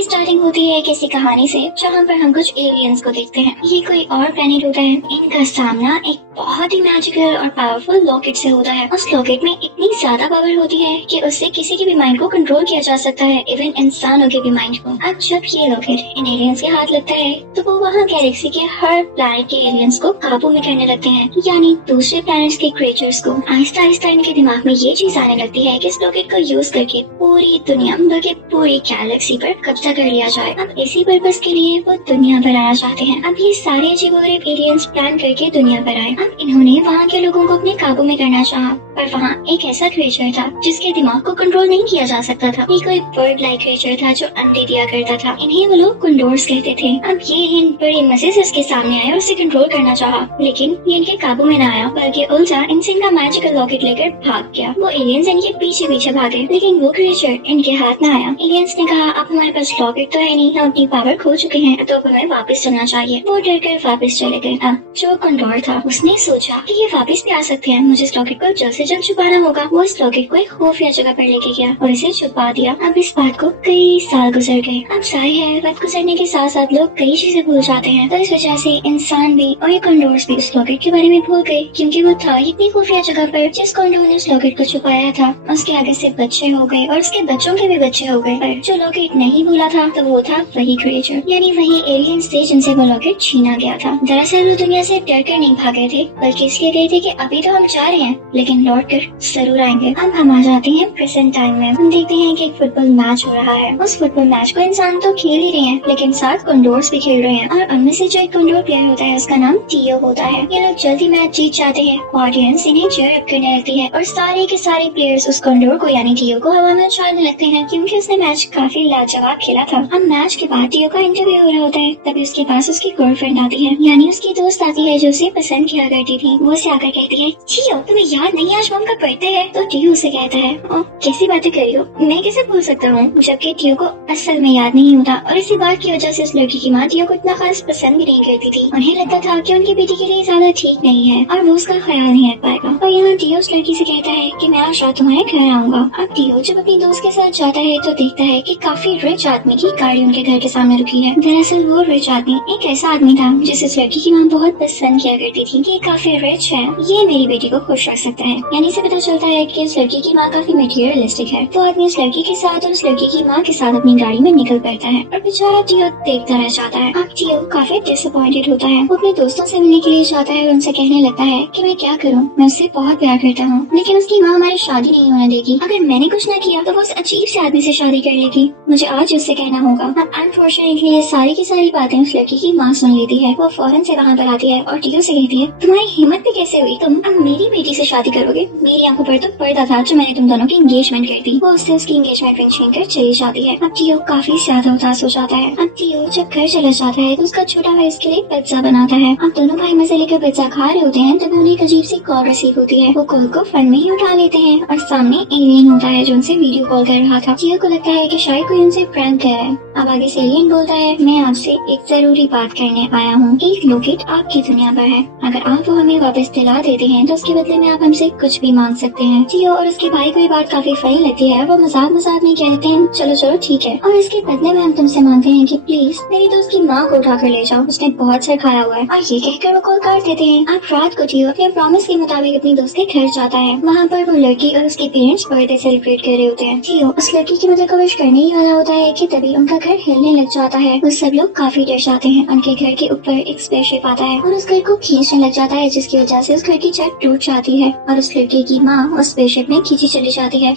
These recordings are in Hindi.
की स्टार्टिंग होती है किसी कहानी से जहाँ पर हम कुछ एलियंस को देखते हैं। ये कोई और प्लेनेट होता है। इनका सामना एक बहुत ही मैजिकल और पावरफुल लॉकेट से होता है। उस लॉकेट में इतनी ज्यादा पावर होती है कि उससे किसी की भी माइंड को कंट्रोल किया जा सकता है, इवन इंसानों के भी माइंड को। अब जब ये लॉकेट इन एलियंस के हाथ लगता है तो वो वहाँ गैलेक्सी के हर प्लैनेट के एलियंस को काबू में करने लगते हैं, यानी दूसरे प्लैनेट्स के क्रिएचर्स को। आहिस्ता आहिस्ता इनके दिमाग में ये चीज आने लगती है कि इस लॉकेट को यूज करके पूरी दुनिया बल्कि पूरी गैलेक्सी पर कब्जा कर लिया जाए। अब इसी पर्पस के लिए वो दुनिया बनाना चाहते हैं। अब ये सारे अजीबोगरीब एलियंस प्लान करके दुनिया पर आए। अब इन्होंने वहाँ के लोगों को अपने काबू में करना चाहा, पर वहाँ एक ऐसा क्रिएचर था जिसके दिमाग को कंट्रोल नहीं किया जा सकता था। ये कोई बर्ड लाइक क्रिएचर था जो अंडे दिया करता था। इन्हें वो लोग कुंडोर्स कहते थे। अब ये इन बड़े मजे से इसके सामने आया और उसे कंट्रोल करना चाहा, लेकिन ये इनके काबू में न आया, बल्कि उल्टा इनसे इनका मैजिकल लॉकेट लेकर भाग गया। वो एलियंस इनके पीछे पीछे भागे, लेकिन वो क्रिएचर इनके हाथ न आया। एलियंस ने कहा अब हमारे पास लॉकेट तो है नहीं, हम अपनी पावर खो चुके हैं, तो अब हमें वापस चलना चाहिए। वो डर कर वापस चले गए। अब जो कुंडोर था उसने सोचा कि ये वापस भी आ सकते हैं, मुझे इस लॉकेट को जल्द से जल्द छुपाना होगा। वो इस लॉकेट को एक खुफिया जगह पर लेके गया और इसे छुपा दिया। अब इस बात को कई साल गुजर गए। अब जाहिर है वक्त गुजरने के साथ साथ लोग कई चीजें भूल जाते हैं, तो इस वजह से इंसान भी और ये कंडोर्स भी उस लॉकेट के बारे में भूल गए, क्योंकि वो था इतनी खुफिया जगह पर। जिस कंडोर ने उस लॉकेट को छुपाया था उसके आगे से बच्चे हो गए और उसके बच्चों के भी बच्चे हो गए, पर जो लॉकेट नहीं भूला था तो वो था वही क्रिएचर, यानी वही एलियंस थे जिनसे वो लॉकेट छीना गया था। दरअसल वो दुनिया से डर कर नहीं भागे थे, बल्कि इसलिए गए थे कि अभी तो हम जा रहे हैं लेकिन लौट कर जरूर आएंगे। अब हम आ जाते हैं प्रेजेंट टाइम में। हम देखते हैं कि एक फुटबॉल मैच हो रहा है। उस फुटबॉल मैच को इंसान तो खेल ही रहे हैं, लेकिन साथ कंडोर्स भी खेल रहे हैं, और उनमें से जो एक कंडोर प्लेयर होता है उसका नाम टियो होता है। ये लोग जल्दी मैच जीत जाते हैं। ऑडियंस इन्हें चीयर अप करने लगती है और सारे के सारे प्लेयर्स उस कंडोर को यानी टियो को हवा में उछालने लगते हैं, क्योंकि उसने मैच काफी लाजवाब खेला था। अब मैच के बाद टियो का इंटरव्यू हो रहा होता है, तभी उसके पास उसकी गर्लफ्रेंड आती है, यानी उसकी दोस्त आती है जो उसे पसंद किया करती थी। वो उसे आकर कहती है टियो तुम्हें याद नहीं आज मम का बर्थडे है? तो टियो उसे कहता है ओ कैसी बातें कर रही हो, मैं कैसे भूल सकता हूँ, जबकि टियो को असल में याद नहीं होता। और इसी बात की वजह से उस लड़की की माँ टियो को इतना खास पसंद भी नहीं करती थी। उन्हें लगता था कि उनकी बेटी के लिए ज्यादा ठीक नहीं है और वो उसका ख्याल नहीं रख पाएगा। और यहाँ टियो उस लड़की से कहता है कि मैं आज रात तुम्हारे घर आऊंगा। अब टियो जब अपनी दोस्त के साथ जाता है तो देखता है कि काफी रिच आदमी की गाड़ी उनके घर के सामने रुकी है। दरअसल वो रिच आदमी एक ऐसा आदमी था जिसे उस लड़की की माँ बहुत पसंद किया करती थी कि काफी रिच है, ये मेरी बेटी को खुश रख सकता है। यानी से पता चलता है कि उस लड़की की माँ काफी मटेरियलिस्टिक है। तो आदमी उस लड़की के साथ और उस लड़की की माँ के साथ अपनी गाड़ी में निकल पड़ता है और बेचारा टियो देखता रह जाता है। अब टियो काफी डिसअपॉइंटेड होता है। वो अपने दोस्तों से मिलने के लिए जाता है और उनसे कहने लगता है कि मैं क्या करूँ, मैं उससे बहुत प्यार करता हूँ, लेकिन उसकी माँ हमारी शादी नहीं होने देगी। अगर मैंने कुछ न किया तो वो उस अजीब से आदमी से शादी कर लेगी, मुझे आज उससे कहना होगा। अब अनफॉर्चुनेटली ये सारी की सारी बातें उस लड़की की माँ सुन लेती है। वो फौरन से वहाँ पर आती है और टियो से कहती है तुम्हारी हिम्मत भी कैसे हुई, तुम अब मेरी बेटी से शादी करोगे? मेरी आंखों पर तो पर्दा था जो मैंने तुम दोनों की एंगेजमेंट कर दी। वो उससे उसकी एंगेजमेंट रिंग छीन कर चली जाती है। अब टियो काफी ज्यादा उदास हो जाता है। अब टियो जब घर चला जाता है तो उसका छोटा भाई उसके लिए पिज्जा बनाता है। अब दोनों भाई मजे लेकर पिज्जा खा रहे होते हैं तब उन्हें एक अजीब सी कॉल रिसीव होती है। वो कॉल को फन में ही उठा लेते हैं और सामने एलियन होता है जो उनसे वीडियो कॉल कर रहा था। टियो को लगता है कि शायद कोई उनसे प्रैंक कर रहा है। अब आगे से एलियन बोलता है मैं आपसे एक जरूरी बात करने आया हूँ। एक लॉकेट आपकी दुनिया पर है, अगर आप वो हमें वापस दिला देते हैं तो उसके बदले में आप हमसे कुछ भी मांग सकते हैं। टियो और उसके भाई को ये बात काफी फनी लगती है। वो मजाक मजाक में कहते हैं चलो चलो ठीक है, और इसके बदले में हम तुमसे मांगते हैं कि प्लीज मेरी दोस्त की माँ को उठा कर ले जाओ, उसने बहुत सर खाया हुआ है। और ये कहकर वो कॉल काट देते हैं। अब रात को टियो अपने प्रॉमिस के मुताबिक अपनी दोस्त के घर जाता है। वहाँ पर वो लड़की और उसके पेरेंट्स बर्थडे सेलिब्रेट कर रहे होते हैं। टियो उस लड़की की मदद को विश करने ही वाला होता है कि तभी उनका घर हिलने लग जाता है। वो सब लोग काफी डर जाते हैं। उनके घर के ऊपर एक स्पेसशिप आता है और उस घर को खींचने लग जाता है, जिसकी वजह से उस घर की छत टूट जाती है और उस लड़की की माँ उस स्पेसशिप में खींची चली जाती है।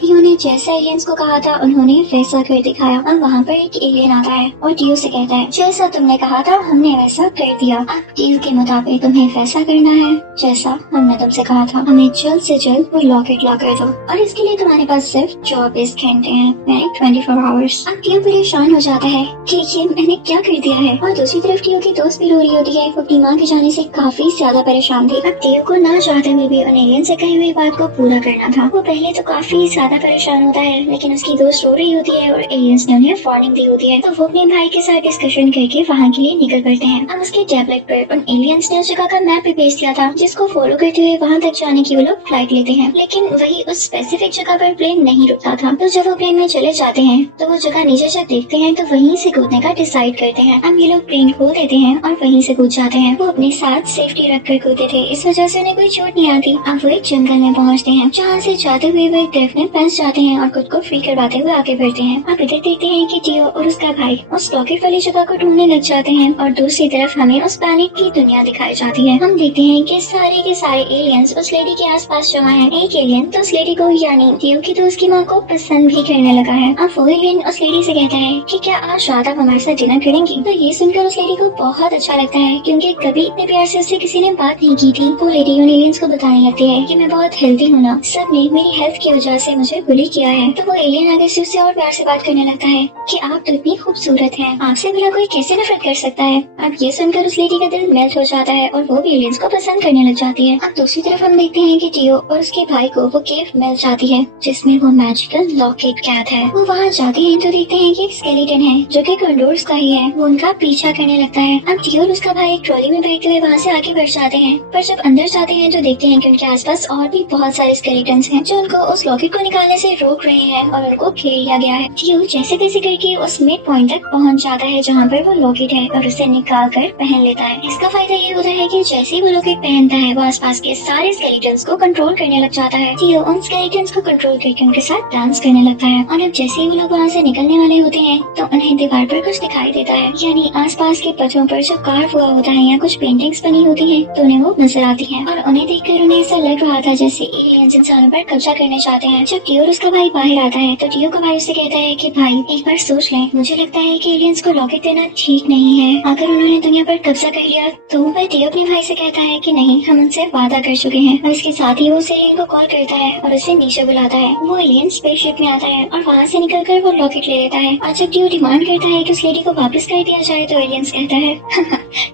टियो ने जैसा एलियंस को कहा था उन्होंने वैसा कर दिखाया। अब वहाँ पर एक एलियन आता है और टियो से कहता है जैसा तुमने कहा था हमने वैसा कर दिया। अब टियो के मुताबिक तुम्हें वैसा करना है जैसा हमने तुमसे कहा था। हमें जल्द से जल्द वो लॉकेट ला कर दो और इसके लिए तुम्हारे पास सिर्फ 24 घंटे हैं, यानी 24 आवर्स। अब टियो परेशान हो जाता है कि ये मैंने क्या कर दिया है। और दूसरी तरफ टियो की दोस्त भी रो रही होती है। वो अपनी माँ के जाने से काफी ज्यादा परेशान थी। अब टियो को ना चाहते हुए भी उन एलियन से कही हुई बात को पूरा करना था। वो पहले तो काफी ज्यादा परेशान होता है, लेकिन उसकी दोस्त रो रही होती है और एलियंस ने उन्हें वार्निंग दी होती है, तो वो अपने भाई के साथ डिस्कशन करके वहाँ के लिए निकल पड़ते हैं। अब उसके टैबलेट पर उन एलियंस ने उस जगह का मैप भी भेज दिया था, जिसको फॉलो करते हुए वहाँ तक जाने की वो लोग फ्लाइट लेते हैं, लेकिन वही उस स्पेसिफिक जगह पर प्लेन नहीं रुकता था। तो जब वो प्लेन में चले जाते हैं तो वो जगह नीचे जब देखते हैं तो वहीं से कूदने का डिसाइड करते हैं। अब ये लोग प्लेन खोल देते हैं और वहीं से कूद जाते हैं। वो अपने साथ सेफ्टी रख कर कूदे थे, इस वजह से उन्हें कोई चोट नहीं आती। अब वो एक जंगल में पहुँचते हैं, जहाँ से जाते हुए वो एक क्लिफ में फंस जाते हैं और खुद को फ्री करवाते हुए आगे बढ़ते हैं। अब इधर देखते हैं कि टियो और उसका भाई उस रॉकेट वाली जगह को ढूंढने लग जाते हैं और दूसरी तरफ हमें उस प्लैनेट की दुनिया दिखाई जाती है। हम देखते हैं कि सारे के सारे एलियंस उस लेडी के आसपास जमा है। एक एलियन तो उस लेडी को यानी टियो की दोस्त की माँ को पसंद भी करने लगा है। अब वो एलियन उस लेडी से कहता है कि क्या आज रात आप हमारे साथ डिनर करेंगी। तो ये सुनकर उस लेडी को बहुत अच्छा लगता है, क्योंकि कभी इतने प्यार से उससे किसी ने बात नहीं की थी। वो लेडी उन एलियंस को बताने लगती है कि मैं बहुत हेल्दी हूँ ना, सबने मेरी हेल्थ की वजह से मुझे बुली किया है। तो वो एलियन आगे से उससे और प्यार से बात करने लगता है कि आप तो इतनी खूबसूरत हैं, आपसे भला कोई कैसे नफरत कर सकता है। अब ये सुनकर उस लेडी का दिल मेल्ट हो जाता है और वो भी एलियंस को पसंद करने लग जाती है। अब दूसरी तरफ हम देखते हैं कि टियो और उसके भाई को वो केव मिल जाती है, जिसमें वो मैजिकल लॉकेट कैद है। वो वहाँ जाते हैं तो देखते हैं कि एक स्केलेटन है जो कि कंडोर्स का ही है। वो उनका पीछा करने लगता है। अब टियो और उसका भाई एक ट्रॉली में बैठते हुए वहाँ से आगे बढ़ जाते हैं, पर जब अंदर जाते हैं तो देखते हैं कि उनके आसपास और भी बहुत सारे स्केलेटन्स हैं जो उनको उस लॉकेट को निकालने से रोक रहे हैं और उनको घेर लिया गया है। टियो जैसे तैसे करके उस मिड पॉइंट तक पहुँच जाता है जहाँ पर वो लॉकेट है और उसे निकाल कर पहन लेता है। इसका फायदा ये होता है कि जैसे ही वो लॉकेट पहनता है वो आसपास के सारे स्केलेटन्स को कंट्रोल करने लग जाता है। टियो उन स्केलेटन्स को कंट्रोल करके उनके साथ डांस करने लगता है और अब जैसे ही वो लोग वहाँ से निकलने वाले होते हैं तो उन्हें दीवार पर कुछ दिखाई देता है, यानी आसपास के पत्थरों पर जो कार्व हुआ होता है या कुछ पेंटिंग्स बनी होती हैं तो उन्हें वो नजर आती हैं और उन्हें देखकर उन्हें ऐसा लग रहा था जैसे एलियंस इंसानों पर कब्जा करने चाहते हैं। जब टियो और उसका भाई बाहर आता है तो टियो का भाई उससे कहता है कि भाई एक बार सोच लें, मुझे लगता है कि एलियंस को लॉकेट देना ठीक नहीं है। अगर उन्होंने दुनिया पर कब्जा कर लिया तो वह टियो अपने भाई से कहता है कि नहीं, हम उनसे वादा कर चुके हैं। और इसके साथ ही वो उस एलियन को कॉल करता है और उसे नीचे बुलाता है। वो एलियन स्पेसशिप में आता है और वहाँ से निकलकर वो लॉकेट ले लेता है। और जब टियो डिमांड करता है कि उस लेडी को वापस कर दिया जाए तो एलियंस कहता है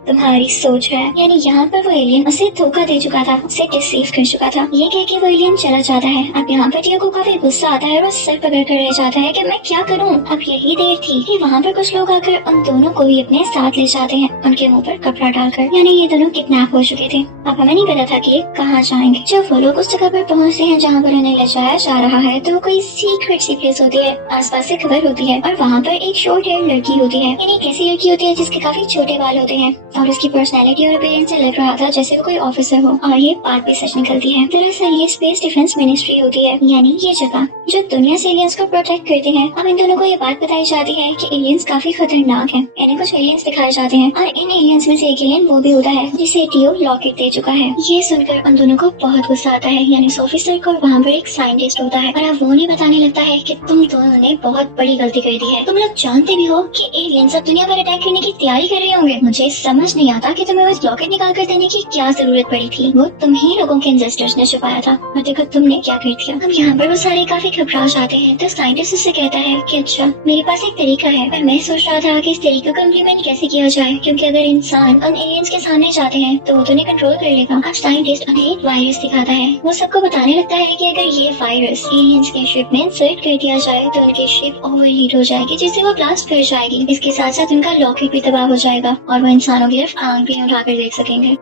तुम्हारी सोच है, यानी यहाँ पर वो एलियन उसे धोखा दे चुका था, उसे डिसीव कर चुका था। ये कह के वो एलियन चला जाता है। अब यहाँ पर टियो को काफी गुस्सा आता है और वो सर पकड़ कर रह जाता है कि मैं क्या करूँ। अब यही देर थी कि वहाँ पर कुछ लोग आकर उन दोनों को भी अपने साथ ले जाते हैं, उनके मुंह पर कपड़ा डालकर, यानी ये दोनों किडनैप हो चुके थे। अब हमें नहीं पता था कि ये कहाँ जाएंगे। जब वो लोग उस जगह पर पहुँचते हैं जहाँ पर उन्हें ले जाया जा रहा है तो वो कोई सीक्रेट सी प्लेस होती है, आसपास से खबर होती है और वहाँ पर एक शॉर्ट हेयर लड़की होती है, यानी एक ऐसी लड़की होती है जिसके काफी छोटे बाल होते हैं और उसकी पर्सनैलिटी और अपीयरेंस से लग रहा था जैसे वो कोई ऑफिसर हो। और ये बात भी सच निकलती है। दरअसल ये स्पेस डिफेंस मिनिस्ट्री होती है, यानी ये जगह जो दुनिया से एलियंस को प्रोटेक्ट करते हैं। अब इन दोनों को ये बात बताई जाती है कि एलियंस काफी खतरनाक हैं, यानी कुछ एलियंस दिखाए जाते हैं और इन एलियंस में से एक एलियन वो भी होता है जिसे टियो लॉकेट दे चुका है। ये सुनकर उन दोनों को बहुत गुस्सा आता है, यानी सोफी सर को, वहाँ पर एक साइंटिस्ट होता है और अब वो उन्हें बताने लगता है कि तुम दोनों ने बहुत बड़ी गलती कर दी है। तुम लोग जानते भी हो कि एलियंस अब दुनिया पर अटैक करने की तैयारी कर रहे होंगे। मुझे समझ नहीं आता कि तुम्हें बस लॉकेट निकाल कर देने की क्या जरूरत पड़ी थी। वो तुम ही लोगों के इंजेस्टर्स ने छुपाया था और देखो तुमने क्या कर दिया। अब यहाँ पर वो सारे काफी घबरा जाते हैं तो साइंटिस्ट उससे कहता है कि अच्छा मेरे पास एक तरीका है, पर मैं सोच रहा था कि इस तरीके को इम्प्लीमेंट कैसे किया जाए, क्योंकि अगर इंसान उन एलियंस के सामने जाते हैं तो वो तो उन्हें कंट्रोल कर लेगा। अब साइंटिस्ट उन्हें एक वायरस दिखाता है। वो सबको बताने लगता है कि अगर ये वायरस एलियंस के शिप में इंसर्ट कर दिया जाए तो उनकी शिप ओवरहीट हो जाएगी, जिससे वो ब्लास्ट कर जाएगी। इसके साथ साथ उनका लॉकेट भी तबाह हो जाएगा और वो इंसानों की तरफ आंख भी उठाकर देख सकेंगे।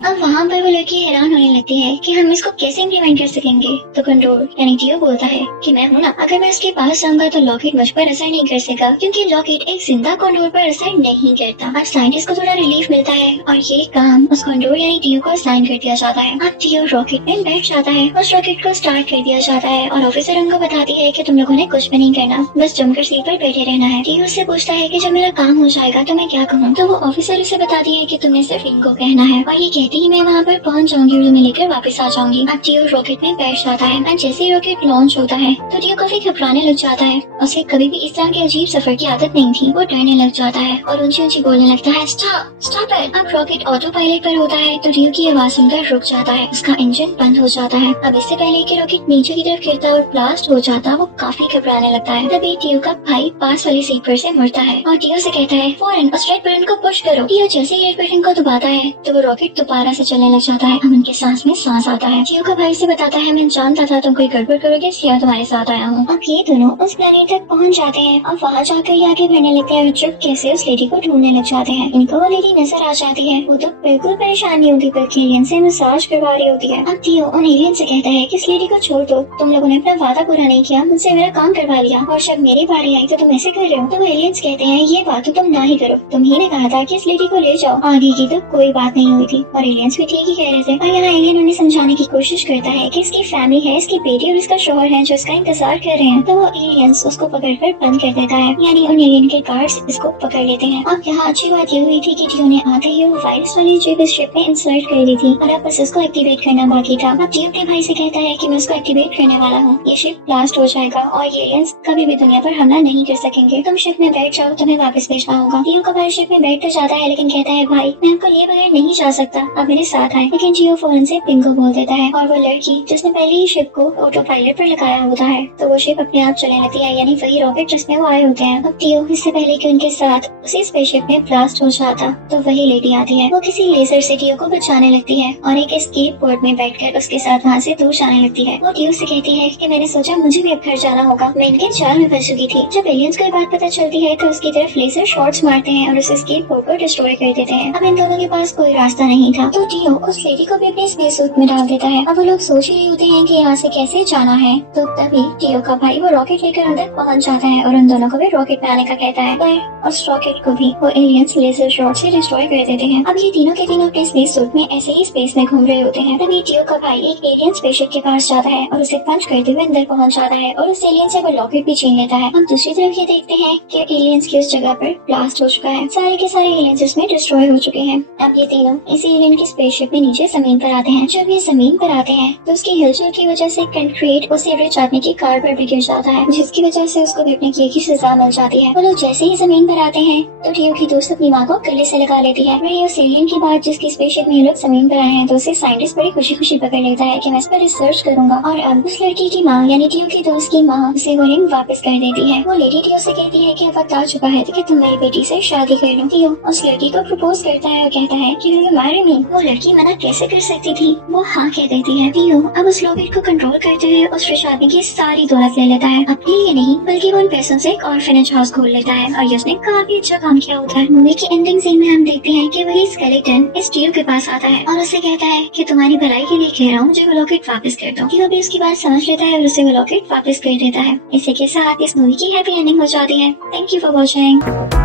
अब वहाँ पर वो लड़की हैरान होने लगती है कि हम इसको कैसे इम्प्लीमेंट कर सकेंगे। तो कंट्रोल यानी टियो बोलता है कि मैं हूँ ना, अगर मैं उसके पास जाऊंगा तो लॉकेट मुझ पर असर नहीं कर सकेगा, क्योंकि लॉकेट एक जिंदा कंट्रोल पर असर नहीं करता। अब साइंटिस्ट को थोड़ा रिलीफ मिलता है और ये काम उस कंट्रोल यानी टियो को असाइन कर दिया जाता है। अब टियो रॉकेट में बैठ जाता है, उस रॉकेट को स्टार्ट कर दिया जाता है और ऑफिसर उनको बताती है कि तुम लोगों ने कुछ भी नहीं करना, बस जमकर सीट पर बैठे रहना है। टियो उससे पूछता है कि जब मेरा काम हो जाएगा तो मैं क्या कहूँ। तो वो ऑफिसर उसे बताती है कि तुमने सिर्फ इनको कहना है और ये कहती ही मैं वहाँ पर पहुंच जाऊंगी और तुम्हें लेकर वापस आ जाऊंगी। अब टियो रॉकेट में बैठ जाता है और जैसे ही रॉकेट लॉन्च होता है तो टियो काफी घबराने लग जाता है। उसे कभी भी इस तरह के अजीब सफर की आदत नहीं थी। वो डरने लग जाता है और ऊंची ऊंची बोलने लगता है स्टॉप इट। अब रॉकेट ऑटो पायलट पर होता है तो टियो की आवाज सुनकर रुक जाता है, उसका इंजन बंद हो जाता है। अब इससे पहले कि रॉकेट नीचे की तरफ गिरता और ब्लास्ट हो जाता वो काफी घबराने लगता है। तभी टियो का भाई पास वाली सीट पर से मुड़ता है और टियो से कहता है फौरन उस रेड बटन को पुश करो। टियो जैसे ही रेड बटन को दबाता है तो वो रॉकेट दोबारा दोबारा से चलने लग जाता है। अमन के सांस में सांस आता है। जियो का भाई से बताता है, मैं जानता था तुम कोई गड़बड़ करोगे, इसलिए तुम्हारे साथ आया हूँ। अब ये दोनों उस प्लेनेट तक पहुँच जाते हैं और वहाँ जाकर ये आगे बढ़ने लगते हैं और चुपके से उस लेडी को ढूंढने लग जाते हैं। इनको वो लेडी नजर आ जाती है। वो तो बिल्कुल परेशान नहीं होती, बल्कि एलियन से मसाज करवा रही होती है। अब जियो उन एलियन से कहता है कि इस लेडी को छोड़ दो, तुम लोगों ने अपना वादा पूरा नहीं किया, मुझसे मेरा काम करवा लिया और जब मेरी बारी आई तो तुम ऐसे कर रहे हो। तो वो एलियंस कहते हैं, ये बात तो तुम ना ही करो, तुम ही ने कहा था कि इस लेडी को ले जाओ। आगे की तो कोई बात नहीं हुई थी और एलियंस भी ठीक ही कह रहे थे। और यहाँ एलियन उन्हें समझाने की कोशिश करता है कि इसकी फैमिली है, इसकी बेटी और इसका शोहर है जो इसका इंतजार कर रहे हैं। तो वो एलियंस उसको पकड़कर बंद कर देता है, यानी उन एलियन के गार्ड्स इसको पकड़ लेते हैं। अब यहाँ अच्छी बात ये हुई थी कि जियो ने आते ही वो वायरस वाली चिप इस शिप में इंसर्ट कर दी थी और अब बस उसको एक्टिवेट करना बाकी था। अब जियो अपने भाई से कहता है कि मैं उसको एक्टिवेट करने वाला हूँ, ये शिप ब्लास्ट हो जाएगा और ये एलियंस कभी भी दुनिया पर हमला नहीं कर सकेंगे। तुम शिप में बैठ जाओ, तुम्हें वापस भेजना होगा। जियो का भाई शिप में बैठ तो जाता है, लेकिन कहता है, भाई मैं आपको लिए बगैर नहीं जा सकता, अब मेरे साथ आए। लेकिन जियो फौरन से पिंग को बोल देता है और वो लड़की जिसने पहले ही शिप को ऑटो पायलट पर लगाया होता है, तो वो शिप अपने आप चलने लगती है, यानी वही रॉकेट जिसमें वो आए होते हैं। अब जियो इससे पहले कि उनके साथ उसी स्पेसशिप में ब्लास्ट हो जाता तो वही लेडी आती है। वो किसी लेजर से जियो को बचाने लगती है और एक एस्केप पोर्ट में बैठकर उसके साथ वहाँ से दूर जाने लगती है। वो जियो से कहती है कि मैंने सोचा मुझे भी अब घर जाना होगा, मैं इनके जाल में फंस चुकी थी। जब एलियंस को ये बात पता चलती है तो उसकी तरफ लेजर शॉट्स मारते हैं और उस एस्केप पोर्ट को डिस्ट्रॉय कर देते हैं। अब इन दोनों के पास कोई रास्ता नहीं था, तो जियो उस लेडी को भी अपने स्पेस सूट में डाल देता है। अब वो लोग सोच ही रहे होते हैं कि यहाँ से कैसे जाना है, तो तभी जियो का भाई वो रॉकेट लेकर अंदर पहुँच जाता है और उन दोनों को भी रॉकेट में आने का कहता है। पर उस रॉकेट को भी वो एलियंस लेजर शॉट से डिस्ट्रॉय कर देते हैं। अब ये तीनों के तीनों अपने स्पेस सूट में ऐसे ही स्पेस में घूम रहे होते हैं। तभी जियो का भाई एक एलियन स्पेसशिप के पास जाता है और उसे पंच करते हुए अंदर पहुँच जाता है और उस एलियन से वो रॉकेट भी छीन लेता है। हम दूसरी तरफ ये देखते हैं कि एलियंस की उस जगह पर ब्लास्ट हो चुका है, सारे के सारे एलियंस उसमें डिस्ट्रॉय हो चुके हैं। अब ये तीनों इसी एलियन की स्पेसशिप में नीचे जमीन पर आते हैं। जब ये जमीन पर आते हैं तो उसकी हिलचुल की वजह से कंक्रीट उस एवरेज आदमी की कार पर भी गिर जाता है, जिसकी वजह से उसको भी अपने किए की सजा मिल जाती है। वो लोग जैसे ही जमीन पर आते हैं तो जियो की दोस्त अपनी माँ को गले से लगा लेती है। रही उस एलियन की बात जिसकी स्पेसशिप में ये लोग जमीन पर आए हैं, तो उसे साइंटिस्ट बड़ी खुशी खुशी पकड़ लेता है कि मैं इस पर रिसर्च करूंगा। और अब उस लड़की की माँ यानी जियो की दोस्त की माँ उसे वो रिंग वापस कर देती है। वो लेडी जियो से कहती है कि अब वक्त आ चुका है कि तुम मेरी बेटी से शादी कर लो। जियो उस लड़की को प्रपोज करता है और कहता है कि यू मैरी मी। वो लड़की मना कैसे कर सकती थी, वो हाँ कह देती है। जियो अब उस रॉकेट को कंट्रोल करते हुए उस रिच आदमी की सारी दौलत ले लेता है, अपने लिए नहीं बल्कि वो उन पैसों से एक ऑर्फनेज हाउस खोल लेता है और ये उसने काफी अच्छा काम किया होता है। मूवी की एंडिंग सीन में हम देखते हैं कि वही स्केलेटन इस जियो के पास आता है और उसे कहता है कि तुम्हारी भलाई के लिए कह रहा हूँ, मुझे वो लॉकेट वापस कर दो। जियो भी उसकी बात समझ लेता है और उसे वो लॉकेट वापस कर देता है। इसी के साथ इस मूवी की हैप्पी एंडिंग हो जाती है। Thank you for watching.